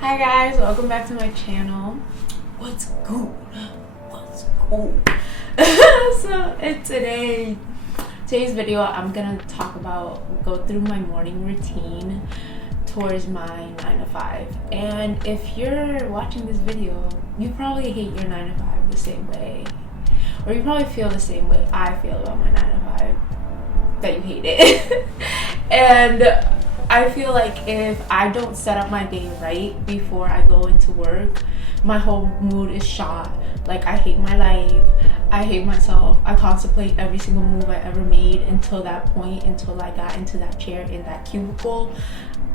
Hi guys, welcome back to my channel. What's good? What's good? So in today's video, I'm gonna go through my morning routine towards my 9 to 5. And if you're watching this video, you probably hate your 9 to 5 the same way, or you probably feel the same way I feel about my 9 to 5, that you hate it. And I feel like if I don't set up my day right before I go into work, my whole mood is shot. Like, I hate my life, I hate myself. I contemplate every single move I ever made until that point, until I got into that chair in that cubicle.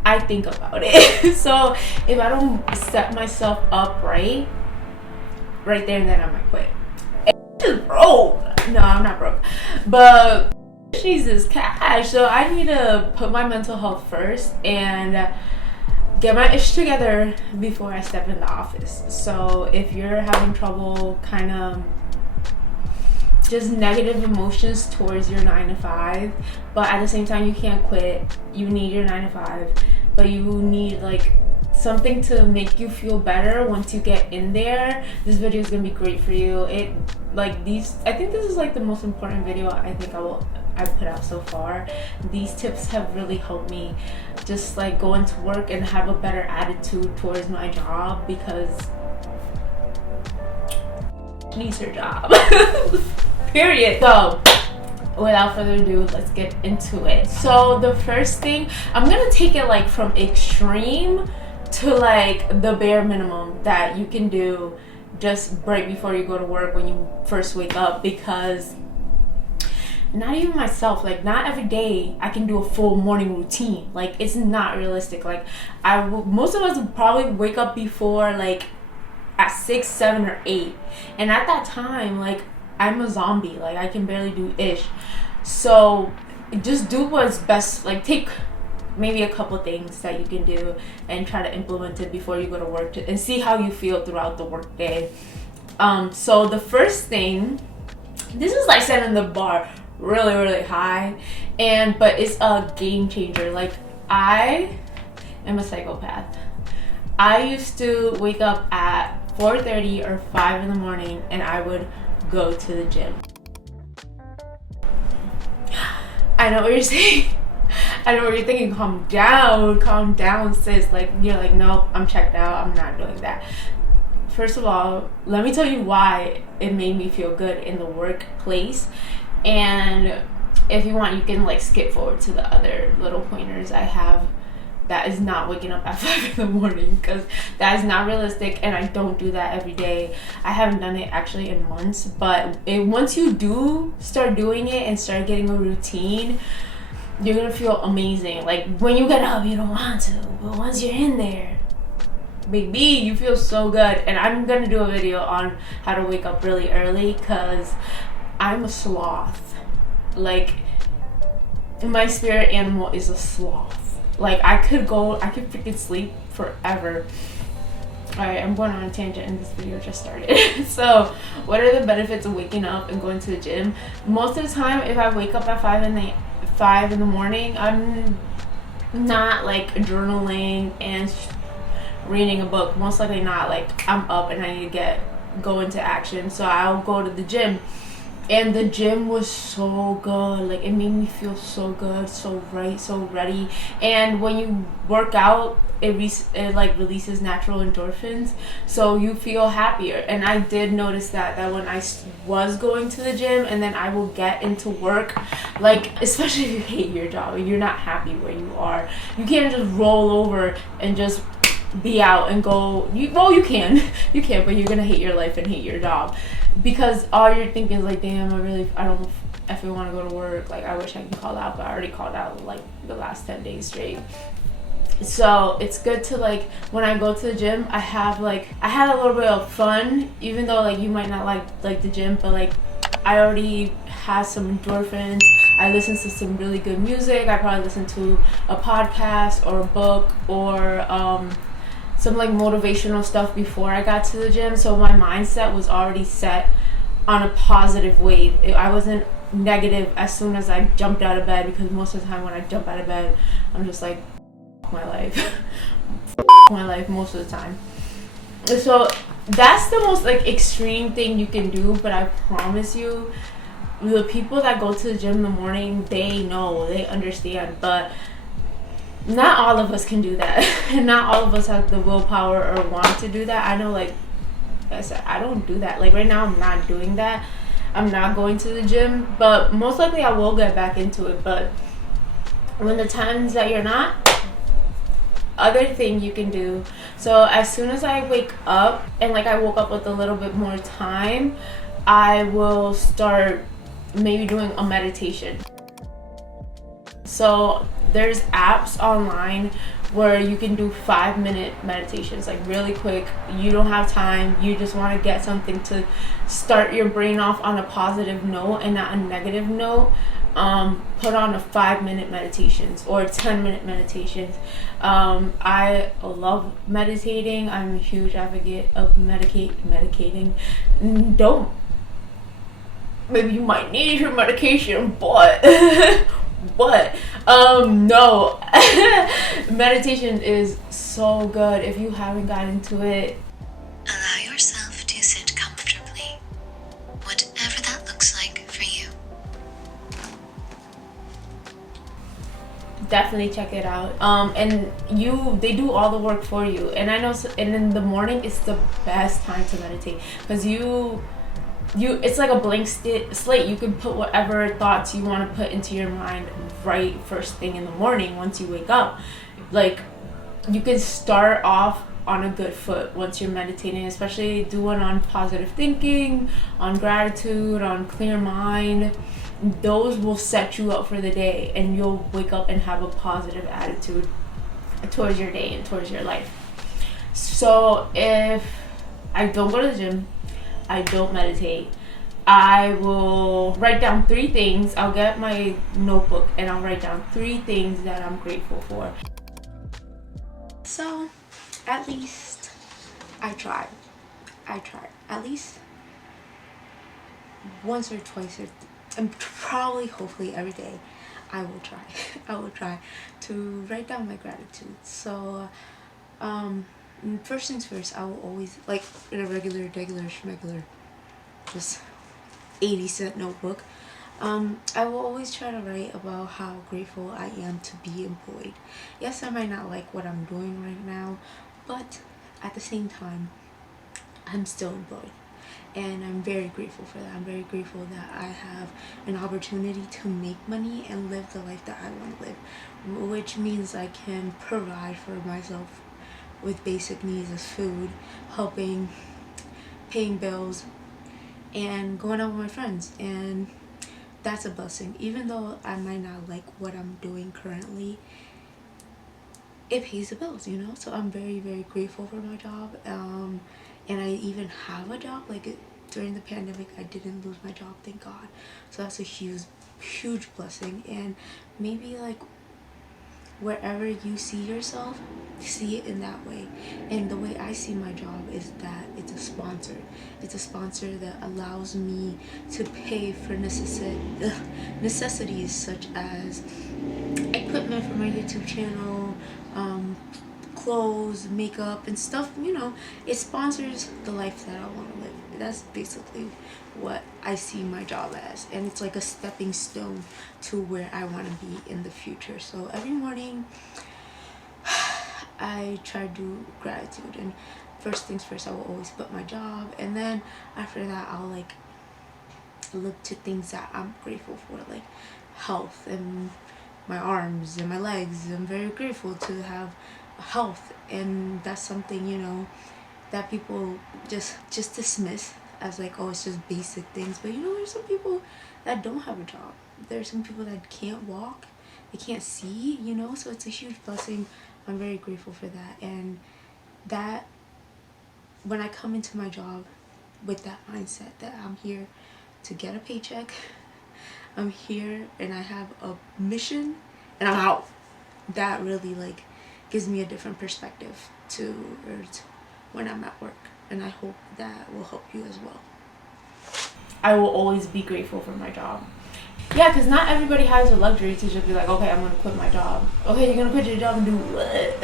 I think about it. So if I don't set myself up right there and then, I might quit. It's broke. No, I'm not broke, but Jesus cash. So I need to put my mental health first and get my ish together before I step in the office. So if you're having trouble kind of just negative emotions towards your 9 to 5, but at the same time you can't quit, you need your 9 to 5, but you need like something to make you feel better once you get in there, this video is gonna be great for you. I think this is like the most important video I've put out so far. These tips have really helped me just like go into work and have a better attitude towards my job, because she needs her job. Period. So without further ado, let's get into it. So the first thing, I'm gonna take it like from extreme to like the bare minimum that you can do just right before you go to work when you first wake up, because not even myself, like not every day I can do a full morning routine. Like, it's not realistic. Like, most of us would probably wake up before like at 6, 7, or 8, and at that time, like, I'm a zombie. Like, I can barely do ish. So just do what's best. Like, take maybe a couple things that you can do and try to implement it before you go to work and see how you feel throughout the work day. So the first thing, this is like setting the bar really high, but it's a game changer. Like, I am a psychopath. I used to wake up at 4:30 or 5 in the morning and I would go to the gym. I know what you're saying. I know what you're thinking. Calm down, sis. Like, you're like, nope, I'm checked out, I'm not doing that. First of all, let me tell you why it made me feel good in the workplace. And if you want, you can like skip forward to the other little pointers I have. That is not waking up at 5 in the morning, because that is not realistic, and I don't do that every day. I haven't done it actually in months, but once you do start doing it and start getting a routine, you're gonna feel amazing. Like, when you get up, you don't want to, but once you're in there, baby, you feel so good. And I'm gonna do a video on how to wake up really early, because I'm a sloth. Like, my spirit animal is a sloth. Like, I could freaking sleep forever. Alright, I'm going on a tangent and this video just started. So, what are the benefits of waking up and going to the gym? Most of the time, if I wake up at 5 in the morning, I'm not like journaling and reading a book. Most likely not. Like, I'm up and I need to go into action. So I'll go to the gym. And the gym was so good. Like, it made me feel so good, so right, so ready. And when you work out, it like releases natural endorphins, so you feel happier. And I did notice that when I was going to the gym and then I will get into work, like, especially if you hate your job and you're not happy where you are, you can't just roll over and just be out and go. You can, but you're gonna hate your life and hate your job, because all you're thinking is like, damn, I don't if I want to go to work. Like, I wish I could call out, but I already called out like the last 10 days straight. So it's good to, like, when I go to the gym, I had a little bit of fun, even though like you might not like the gym, but like I already had some endorphins. I listened to some really good music. I probably listened to a podcast or a book or some like motivational stuff before I got to the gym, so my mindset was already set on a positive wave. I wasn't negative as soon as I jumped out of bed, because most of the time when I jump out of bed, I'm just like, my life. my life most of the time. So that's the most like extreme thing you can do, but I promise you, the people that go to the gym in the morning, they know, they understand, but not all of us can do that. And not all of us have the willpower or want to do that. I know, like I said, I don't do that. Like right now, I'm not doing that. I'm not going to the gym, but most likely I will get back into it. But when the times that you're not, other thing you can do. So as soon as I wake up, and like I woke up with a little bit more time, I will start maybe doing a meditation. So there's apps online where you can do 5-minute meditations, like really quick. You don't have time, you just want to get something to start your brain off on a positive note and not a negative note. Put on a 5-minute meditations or 10-minute meditations. I love meditating. I'm a huge advocate of medicating. Don't, maybe you might need your medication, but no. Meditation is so good. If you haven't gotten into it, allow yourself to sit comfortably, whatever that looks like for you. definitely check it out. And they do all the work for you. And I know, and in the morning it's the best time to meditate, because it's like a blank slate. You can put whatever thoughts you want to put into your mind right first thing in the morning once you wake up. Like, you can start off on a good foot once you're meditating, especially do one on positive thinking, on gratitude, on clear mind. Those will set you up for the day, and you'll wake up and have a positive attitude towards your day and towards your life. So if I don't go to the gym, I don't meditate, I will write down 3 things. I'll get my notebook and I'll write down 3 things that I'm grateful for. So at least I try at least once or twice, and probably hopefully every day I will try to write down my gratitude. So first things first, I will always, like in a regular schmegular, just 80-cent notebook, I will always try to write about how grateful I am to be employed. Yes, I might not like what I'm doing right now, but at the same time, I'm still employed. And I'm very grateful for that. I'm very grateful that I have an opportunity to make money and live the life that I want to live, which means I can provide for myself with basic needs as food, helping, paying bills, and going out with my friends. And that's a blessing. Even though I might not like what I'm doing currently, it pays the bills, you know? So I'm very, very grateful for my job. And I even have a job. Like during the pandemic, I didn't lose my job, thank God. So that's a huge blessing. And maybe like wherever you see yourself, see it in that way. And the way I see my job is that it's a sponsor. It's a sponsor that allows me to pay for necessities such as equipment for my YouTube channel, clothes, makeup, and stuff. You know, it sponsors the life that I want to live. That's basically what I see my job as, and it's like a stepping stone to where I want to be in the future. So every morning I try to do gratitude, and first things first, I will always put my job, and then after that I'll like look to things that I'm grateful for, like health and my arms and my legs. I'm very grateful to have health, and that's something, you know, that people just dismiss as like, oh, it's just basic things. But you know, there's some people that don't have a job. There's some people that can't walk, they can't see, you know, so it's a huge blessing. I'm very grateful for that. And that, when I come into my job with that mindset that I'm here to get a paycheck, I'm here and I have a mission and I'm out, that really like gives me a different perspective to when I'm at work, and I hope that will help you as well. I will always be grateful for my job. Yeah, because not everybody has the luxury to just be like, okay, I'm gonna quit my job. Okay, you're gonna quit your job and do what?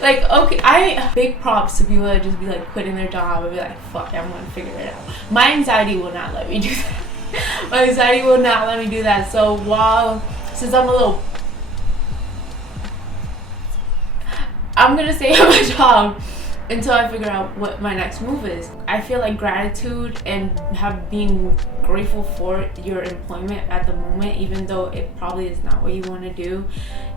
Like, okay, I big props to people that just be like quitting their job and be like, fuck, I'm gonna figure it out. My anxiety will not let me do that. My anxiety will not let me do that. So since I'm gonna stay at my job until I figure out what my next move is. I feel like gratitude and being grateful for your employment at the moment, even though it probably is not what you want to do,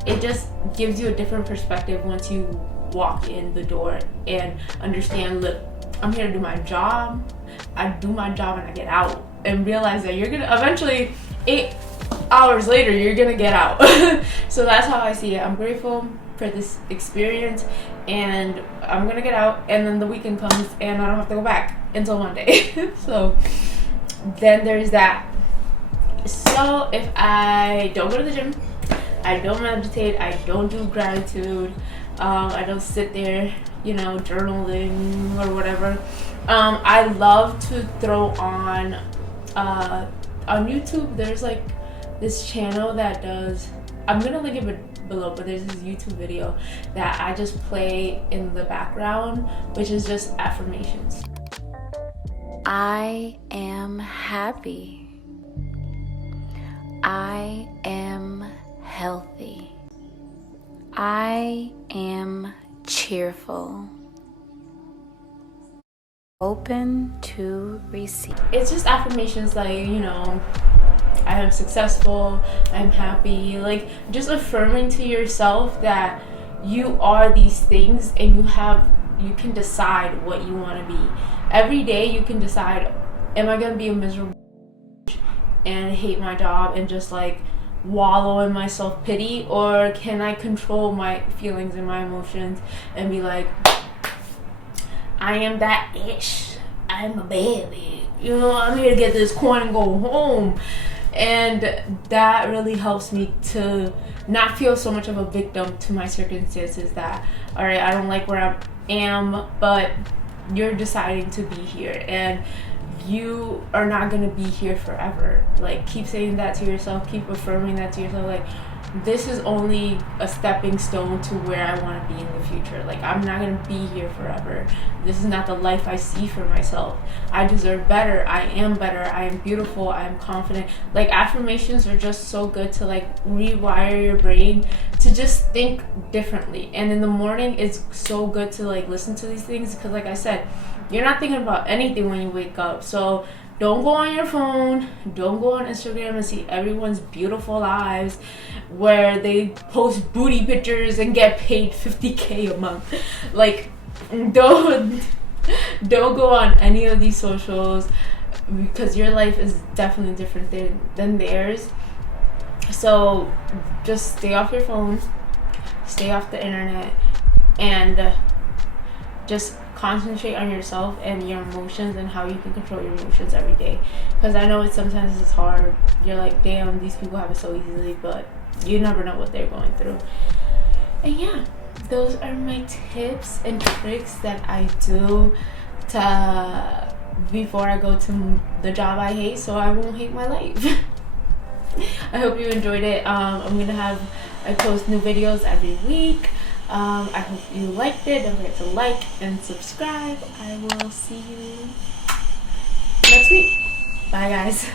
it just gives you a different perspective once you walk in the door and understand, look, I'm here to do my job. I do my job and I get out, and realize that you're gonna eventually 8 hours later you're gonna get out. So that's how I see it. I'm grateful for this experience, and I'm gonna get out, and then the weekend comes and I don't have to go back until Monday. So then there's that. So if I don't go to the gym, I don't meditate, I don't do gratitude, I don't sit there, journaling or whatever, I love to throw on YouTube. There's like this channel that does, I'm gonna link it below, but there's this YouTube video that I just play in the background, which is just affirmations. I am happy. I am healthy. I am cheerful. Open to receive. It's just affirmations like, I am successful, I'm happy, like just affirming to yourself that you are these things, and you can decide what you want to be. Every day you can decide, am I going to be a miserable and hate my job and just like wallow in my self-pity, or can I control my feelings and my emotions and be like, I am that ish, I'm a baby, I'm here to get this coin and go home. And that really helps me to not feel so much of a victim to my circumstances, that, all right, I don't like where I am, but you're deciding to be here, and you are not going to be here forever. Like, keep saying that to yourself, keep affirming that to yourself, like, this is only a stepping stone to where I want to be in the future. Like, I'm not going to be here forever. This is not the life I see for myself. I deserve better. I am better. I am beautiful. I am confident. Like, affirmations are just so good to like rewire your brain to just think differently. And in the morning, it's so good to like listen to these things, because like I said, you're not thinking about anything when you wake up. So don't go on your phone, don't go on Instagram and see everyone's beautiful lives where they post booty pictures and get paid $50K a month. Like, don't go on any of these socials, because your life is definitely different than theirs. So just stay off your phone, stay off the internet, and just concentrate on yourself and your emotions and how you can control your emotions every day. Because I know sometimes it's hard. You're like, damn, these people have it so easily, but you never know what they're going through. And yeah, those are my tips and tricks that I do before I go to the job I hate, so I won't hate my life. I hope you enjoyed it. I post new videos every week. I hope you liked it. Don't forget to like and subscribe. I will see you next week. Bye, guys.